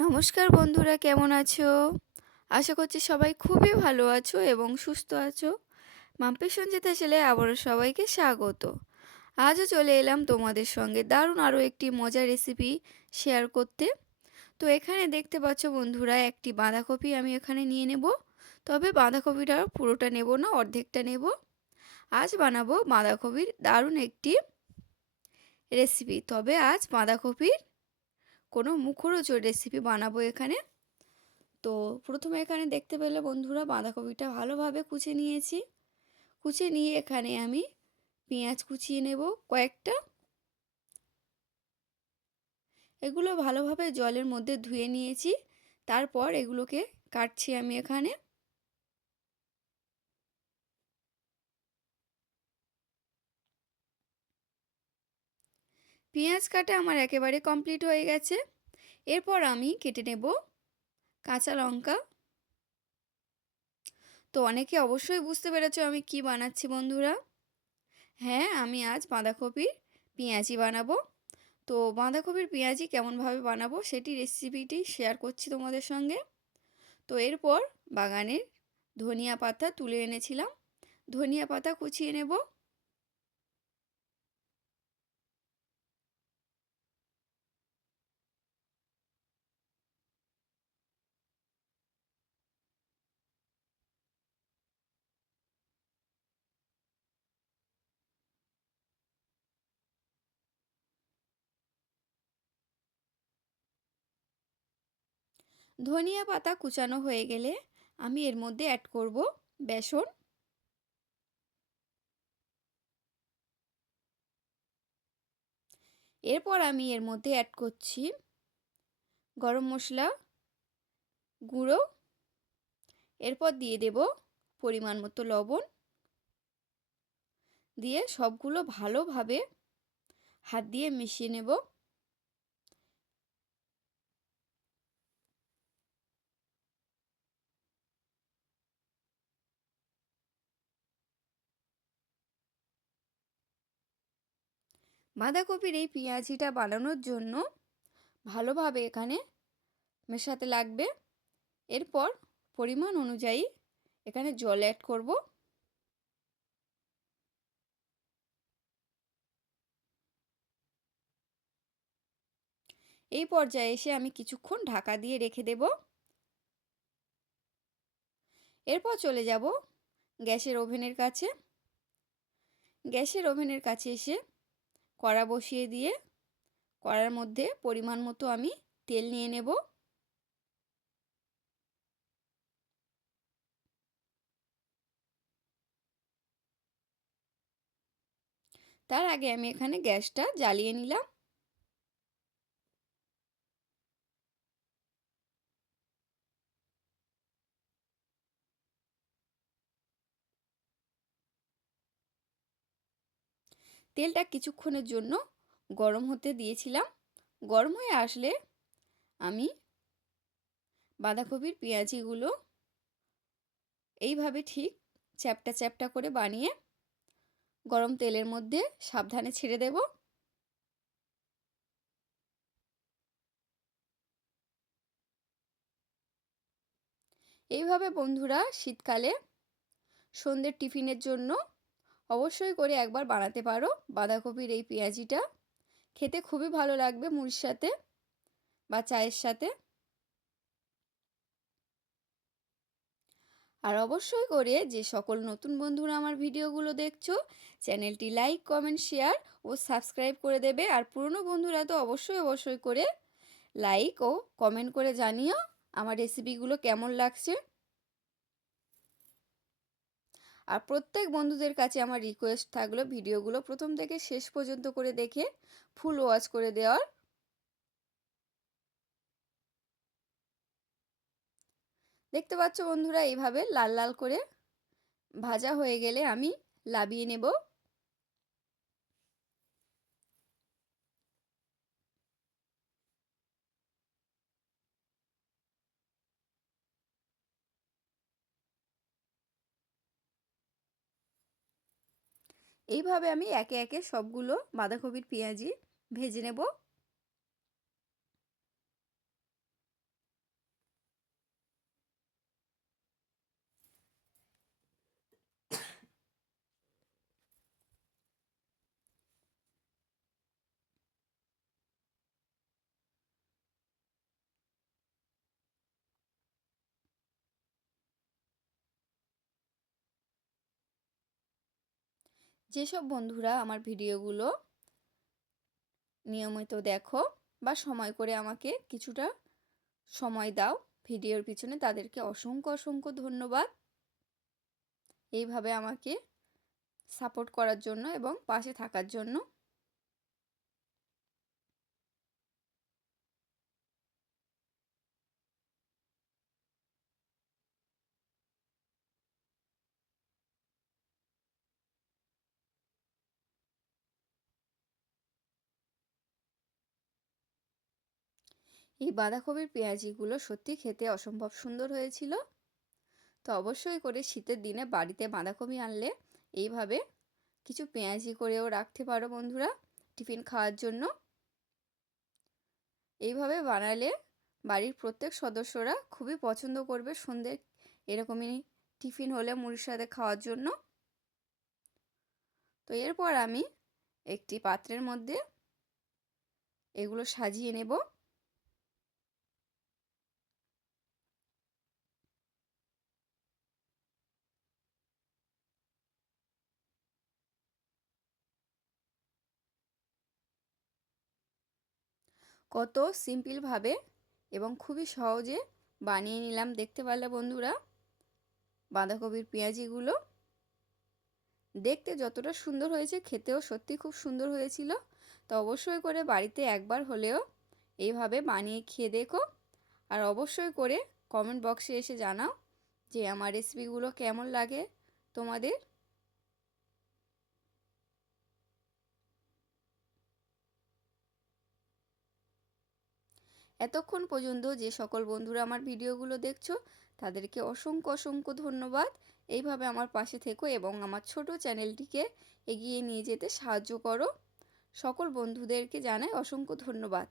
নমস্কার বন্ধুরা, কেমন আছো? আশা করছি সবাই খুবই ভালো আছো এবং সুস্থ আছো। মাম্পি সঞ্চিতা ছেলে আবারও সবাইকে স্বাগত। আজও চলে এলাম তোমাদের সঙ্গে দারুণ আরও একটি মজার রেসিপি শেয়ার করতে। তো এখানে দেখতে পাচ্ছ বন্ধুরা, একটি বাঁধাকপি আমি এখানে নিয়ে নেব। তবে বাঁধাকপিটা পুরোটা নেব না, অর্ধেকটা নেব। আজ বানাবো বাঁধাকপির দারুণ একটি রেসিপি। তবে আজ বাঁধাকপির কোনো মুখরোচক রেসিপি বানাবো এখানে। তো প্রথমে এখানে দেখতে পেলে বন্ধুরা, বাঁধাকপিটা ভালোভাবে কুচিয়ে নিয়েছি। কুচিয়ে নিয়ে এখানে আমি পেঁয়াজ কুচিয়ে নেব কয়েকটা। এগুলো ভালোভাবে জলের মধ্যে ধুয়ে নিয়েছি। তারপর এগুলোকে কাটছি আমি এখানে। পেঁয়াজ কাটা আমার একেবারে কমপ্লিট হয়ে গেছে। এরপর আমি কেটে নেব কাঁচা লঙ্কা। তো অনেকে অবশ্যই বুঝতে পেরেছো আমি কি বানাচ্ছি বন্ধুরা। হ্যাঁ, আমি আজ বাঁধাকপির পেঁয়াজি বানাবো। তো বাঁধাকপির পেঁয়াজি কেমনভাবে বানাবো সেটি রেসিপিটি শেয়ার করছি তোমাদের সঙ্গে। তো এরপর বাগানের ধনিয়া পাতা তুলে এনেছিলাম, ধনিয়া পাতা কুচিয়ে নেব। ধনিয়া পাতা কুচানো হয়ে গেলে আমি এর মধ্যে অ্যাড করব বেসন। এরপর আমি এর মধ্যে অ্যাড করছি গরম মশলা গুঁড়ো। এরপর দিয়ে দেব পরিমাণ মতো লবণ। দিয়ে সবগুলো ভালোভাবে হাত দিয়ে মিশিয়ে নেব। বাঁধাকপির এই পেঁয়াজিটা বানানোর জন্য ভালোভাবে এখানে মেশাতে লাগবে। এরপর পরিমাণ অনুযায়ী এখানে জল অ্যাড করব। এই পর্যায়ে এসে আমি কিছুক্ষণ ঢাকা দিয়ে রেখে দেব। এরপর চলে যাব গ্যাসের ওভেনের কাছে। গ্যাসের ওভেনের কাছে এসে কড়া বসিয়ে দিয়ে কড়ার মধ্যে পরিমাণ মতো আমি তেল নিয়ে নেব। তার আগে আমি এখানে গ্যাসটা জ্বালিয়ে নিলাম। তেলটা কিছুক্ষণের জন্য গরম হতে দিয়েছিলাম। গরম হয়ে আসলে আমি বাঁধাকপির পেঁয়াজিগুলো এইভাবে ঠিক চ্যাপ্টা চ্যাপ্টা করে বানিয়ে গরম তেলের মধ্যে সাবধানে ছেড়ে দেব। এইভাবে বন্ধুরা শীতকালে সন্ধ্যের টিফিনের জন্য অবশ্যই করে একবার বানাতে পারো বাঁধাকপির এই পেঁয়াজিটা। খেতে খুবই ভালো লাগবে মুড়ির সাথে বা চায়ের সাথে। আর অবশ্যই করে যে সকল নতুন বন্ধুরা আমার ভিডিওগুলো দেখছো, চ্যানেলটি লাইক কমেন্ট শেয়ার ও সাবস্ক্রাইব করে দেবে। আর পুরনো বন্ধুরা তো অবশ্যই করে লাইক ও কমেন্ট করে জানিও আমার রেসিপিগুলো কেমন লাগছে। আর প্রত্যেক বন্ধুদের কাছে আমার রিকোয়েস্ট থাকলো ভিডিওগুলো প্রথম থেকে শেষ পর্যন্ত করে দেখে ফুল ওয়াচ করে দেওয়ার। দেখতে পাচ্ছ বন্ধুরা, এইভাবে লাল লাল করে ভাজা হয়ে গেলে আমি নামিয়ে নেব। এইভাবে আমি একে একে সবগুলো বাঁধাকপির পেঁয়াজি ভেজে নেব। যেসব বন্ধুরা আমার ভিডিওগুলো নিয়মিত দেখো বা সময় করে আমাকে কিছুটা সময় দাও ভিডিওর পিছনে, তাদেরকে অসংখ্য অসংখ্য ধন্যবাদ এইভাবে আমাকে সাপোর্ট করার জন্য এবং পাশে থাকার জন্য। এই বাঁধাকপির পেঁয়াজিগুলো সত্যি খেতে অসম্ভব সুন্দর হয়েছিল। তো অবশ্যই করে শীতের দিনে বাড়িতে বাঁধাকপি আনলে এইভাবে কিছু পেঁয়াজি করেও রাখতে পারো বন্ধুরা, টিফিন খাওয়ার জন্য। এইভাবে বানালে বাড়ির প্রত্যেক সদস্যরা খুবই পছন্দ করবে সন্ধ্যে এরকমই টিফিন হলে মুড়ির সাথে খাওয়ার জন্য। তো এরপর আমি একটি পাত্রের মধ্যে এগুলো সাজিয়ে নেব। কত সিম্পলভাবে এবং খুবই সহজে বানিয়ে নিলাম, দেখতে পারলে বন্ধুরা বাঁধাকপির পেঁয়াজিগুলো। দেখতে যতটা সুন্দর হয়েছে খেতেও সত্যি খুব সুন্দর হয়েছিল। তো অবশ্যই করে বাড়িতে একবার হলেও এইভাবে বানিয়ে খেয়ে দেখো, আর অবশ্যই করে কমেন্ট বক্সে এসে জানাও যে আমার রেসিপিগুলো কেমন লাগে তোমাদের। এতক্ষণ পর্যন্ত যে সকল বন্ধুরা আমার ভিডিওগুলো দেখছো তাদেরকে অসংখ্য অসংখ্য ধন্যবাদ। এইভাবে আমার পাশে থেকো এবং আমার ছোট চ্যানেলটিকে এগিয়ে নিয়ে যেতে সাহায্য করো। সকল বন্ধুদেরকে জানাই অসংখ্য ধন্যবাদ।